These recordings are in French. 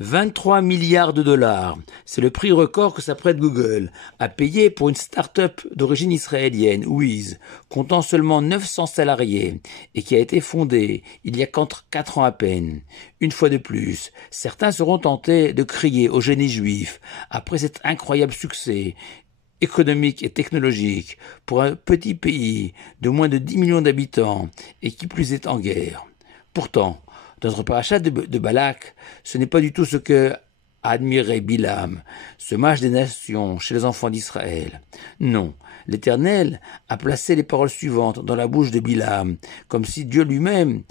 23 milliards de dollars, c'est le prix record que s'apprête Google à payer pour une start-up d'origine israélienne, Wiz, comptant seulement 900 salariés et qui a été fondée il y a 4 ans à peine. Une fois de plus, certains seront tentés de crier au génie juif après cet incroyable succès économique et technologique pour un petit pays de moins de 10 millions d'habitants et qui plus est en guerre. Pourtant, dans notre parachat de Balak, ce n'est pas du tout ce que a admiré Bilam, ce mage des nations chez les enfants d'Israël. Non, l'Éternel a placé les paroles suivantes dans la bouche de Bilam, comme si Dieu lui-même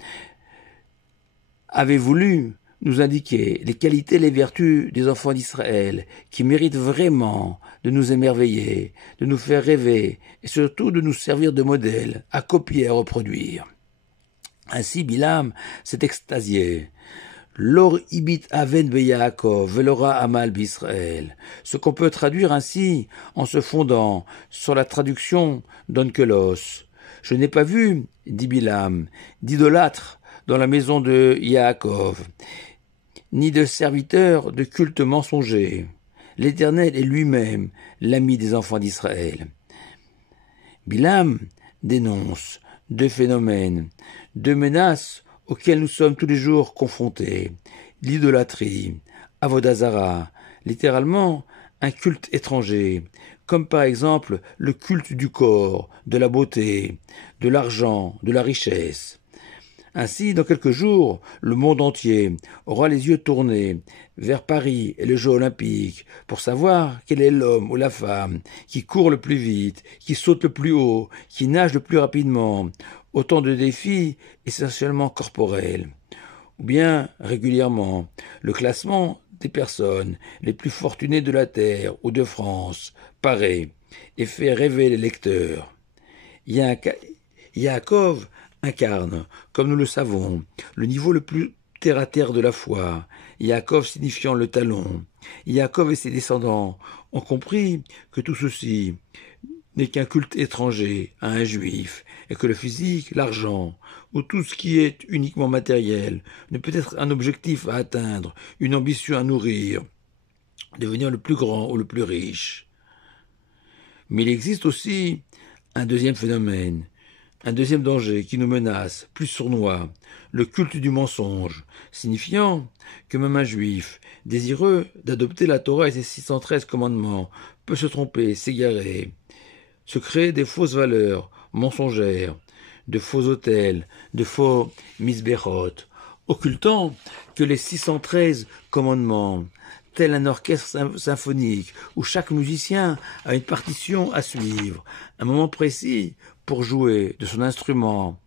avait voulu nous indiquer les qualités et les vertus des enfants d'Israël, qui méritent vraiment de nous émerveiller, de nous faire rêver, et surtout de nous servir de modèle, à copier et à reproduire. Ainsi Bilam s'est extasié. Lor ibit aven beyaakov velora amal b'Israël. Ce qu'on peut traduire ainsi en se fondant sur la traduction d'Onkelos. Je n'ai pas vu, dit Bilam, d'idolâtre dans la maison de Yaakov, ni de serviteur de culte mensonger. L'Éternel est lui-même l'ami des enfants d'Israël. Bilam dénonce deux phénomènes, deux menaces auxquelles nous sommes tous les jours confrontés. L'idolâtrie, avodah zara, littéralement un culte étranger, comme par exemple le culte du corps, de la beauté, de l'argent, de la richesse. Ainsi, dans quelques jours, le monde entier aura les yeux tournés vers Paris et le jeu olympique pour savoir quel est l'homme ou la femme qui court le plus vite, qui saute le plus haut, qui nage le plus rapidement. Autant de défis essentiellement corporels. Ou bien, régulièrement, le classement des personnes les plus fortunées de la Terre ou de France paraît et fait rêver les lecteurs. Yaakov incarne, comme nous le savons, le niveau le plus terre-à-terre de la foi, Yaakov signifiant le talon. Yaakov et ses descendants ont compris que tout ceci n'est qu'un culte étranger à un juif, et que le physique, l'argent, ou tout ce qui est uniquement matériel, ne peut être un objectif à atteindre, une ambition à nourrir, devenir le plus grand ou le plus riche. Mais il existe aussi un deuxième phénomène, un deuxième danger qui nous menace, plus sournois, le culte du mensonge, signifiant que même un juif, désireux d'adopter la Torah et ses 613 commandements, peut se tromper, s'égarer, se créer des fausses valeurs mensongères, de faux autels, de faux misbérot, occultant que les 613 commandements, tel un orchestre symphonique où chaque musicien a une partition à suivre, un moment précis pour jouer de son instrument,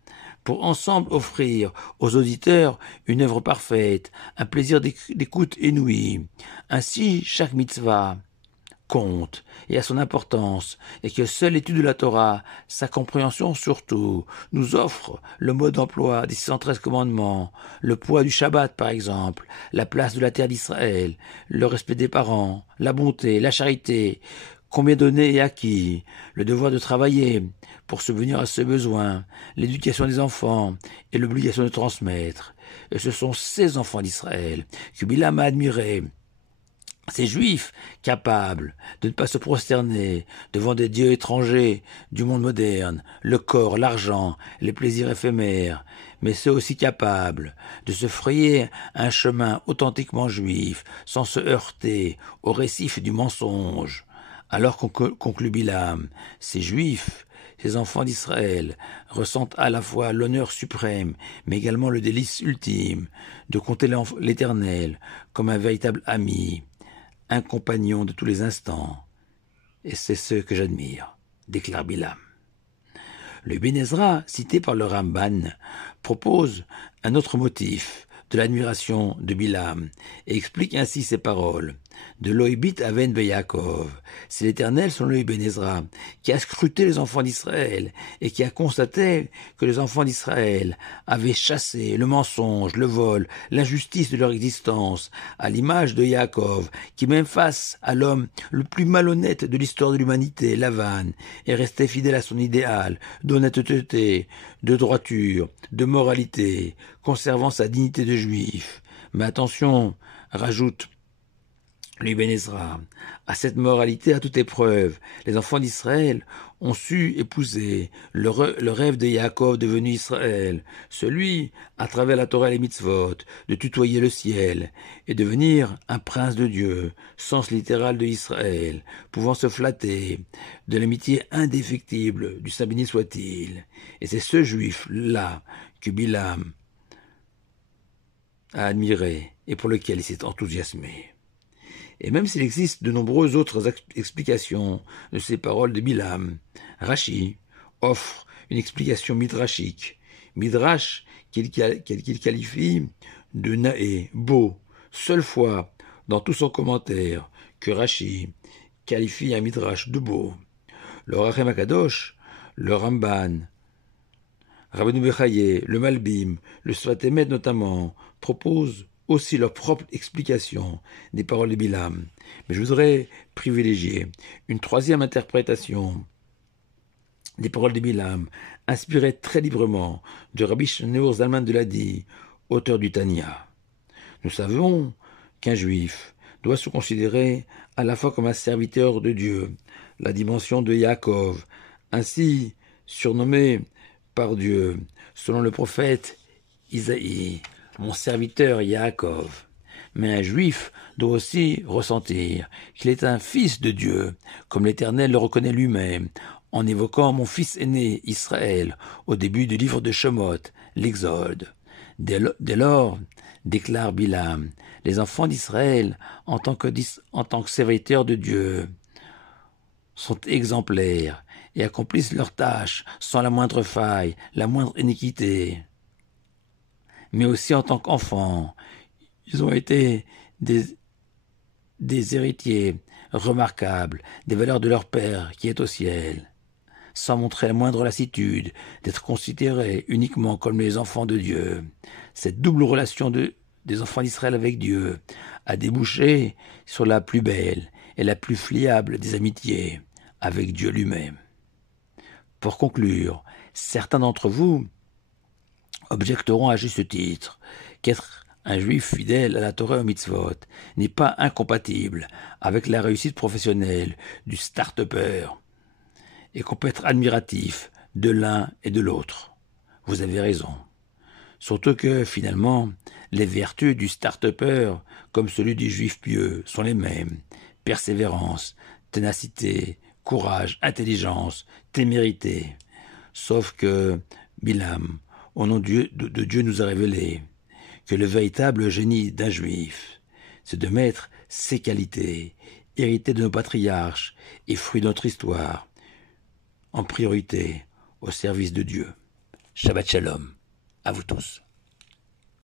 pour ensemble offrir aux auditeurs une œuvre parfaite, un plaisir d'écoute inouï. Ainsi, chaque mitzvah compte et a son importance, et que seule l'étude de la Torah, sa compréhension surtout, nous offre le mode d'emploi des 613 commandements, le poids du Shabbat par exemple, la place de la terre d'Israël, le respect des parents, la bonté, la charité, combien donner et à qui, le devoir de travailler pour subvenir à ses besoins, l'éducation des enfants et l'obligation de transmettre. Et ce sont ces enfants d'Israël que Bilam a admirés, ces juifs capables de ne pas se prosterner devant des dieux étrangers du monde moderne, le corps, l'argent, les plaisirs éphémères, mais ceux aussi capables de se frayer un chemin authentiquement juif sans se heurter au récif du mensonge. Alors conclut Bilam, ces juifs, ces enfants d'Israël, ressentent à la fois l'honneur suprême, mais également le délice ultime de compter l'Éternel comme un véritable ami, un compagnon de tous les instants. Et c'est ce que j'admire, déclare Bilam. Le Ibn Ezra, cité par le Ramban, propose un autre motif de l'admiration de Bilam et explique ainsi ses paroles. De l'Oibit Aven Beyakov, c'est l'Éternel, selon le Ibn Ezra, qui a scruté les enfants d'Israël et qui a constaté que les enfants d'Israël avaient chassé le mensonge, le vol, l'injustice de leur existence, à l'image de Yaakov, qui même face à l'homme le plus malhonnête de l'histoire de l'humanité, Lavan, est resté fidèle à son idéal d'honnêteté, de droiture, de moralité, conservant sa dignité de juif. Mais attention rajoute lui Ben Ezra, à cette moralité à toute épreuve, les enfants d'Israël ont su épouser le rêve de Yaakov devenu Israël, celui, à travers la Torah et les mitzvot, de tutoyer le ciel et devenir un prince de Dieu, sens littéral de Israël, pouvant se flatter de l'amitié indéfectible du Saint béni soit-il. Et c'est ce juif-là que Bilam a admiré et pour lequel il s'est enthousiasmé. Et même s'il existe de nombreuses autres explications de ces paroles de Bilam, Rashi offre une explication midrashique. Midrash qu'il qualifie de naé, beau, seule fois dans tout son commentaire que Rashi qualifie un midrash de beau. Le Rachem Akadosh, le Ramban, Rabbeinu Bechaye, le Malbim, le Sfat Emet notamment, proposent aussi leur propre explication des paroles de Bilam. Mais je voudrais privilégier une troisième interprétation des paroles de Bilam, inspirée très librement de Rabbi Shneur Zalman de Ladi, auteur du Tanya. Nous savons qu'un juif doit se considérer à la fois comme un serviteur de Dieu, la dimension de Yaakov, ainsi surnommé par Dieu, selon le prophète Isaïe, mon serviteur Yaakov. Mais un juif doit aussi ressentir qu'il est un fils de Dieu, comme l'Éternel le reconnaît lui-même, en évoquant mon fils aîné Israël au début du livre de Shemot, l'Exode. Dès lors, déclare Bilam, les enfants d'Israël, en tant que serviteurs de Dieu, sont exemplaires et accomplissent leurs tâches sans la moindre faille, la moindre iniquité. Mais aussi en tant qu'enfants, ils ont été des héritiers remarquables des valeurs de leur Père qui est au ciel, sans montrer la moindre lassitude d'être considérés uniquement comme les enfants de Dieu. Cette double relation des enfants d'Israël avec Dieu a débouché sur la plus belle et la plus fiable des amitiés avec Dieu lui-même. Pour conclure, certains d'entre vous objecteront à juste titre qu'être un juif fidèle à la Torah et au mitzvot n'est pas incompatible avec la réussite professionnelle du start-upper et qu'on peut être admiratif de l'un et de l'autre. Vous avez raison. Surtout que, finalement, les vertus du start-upper, comme celui du juif pieux, sont les mêmes. Persévérance, ténacité, courage, intelligence, témérité. Sauf que Bilam, au nom de Dieu, nous a révélé que le véritable génie d'un juif, c'est de mettre ses qualités, héritées de nos patriarches et fruits de notre histoire, en priorité au service de Dieu. Shabbat Shalom à vous tous.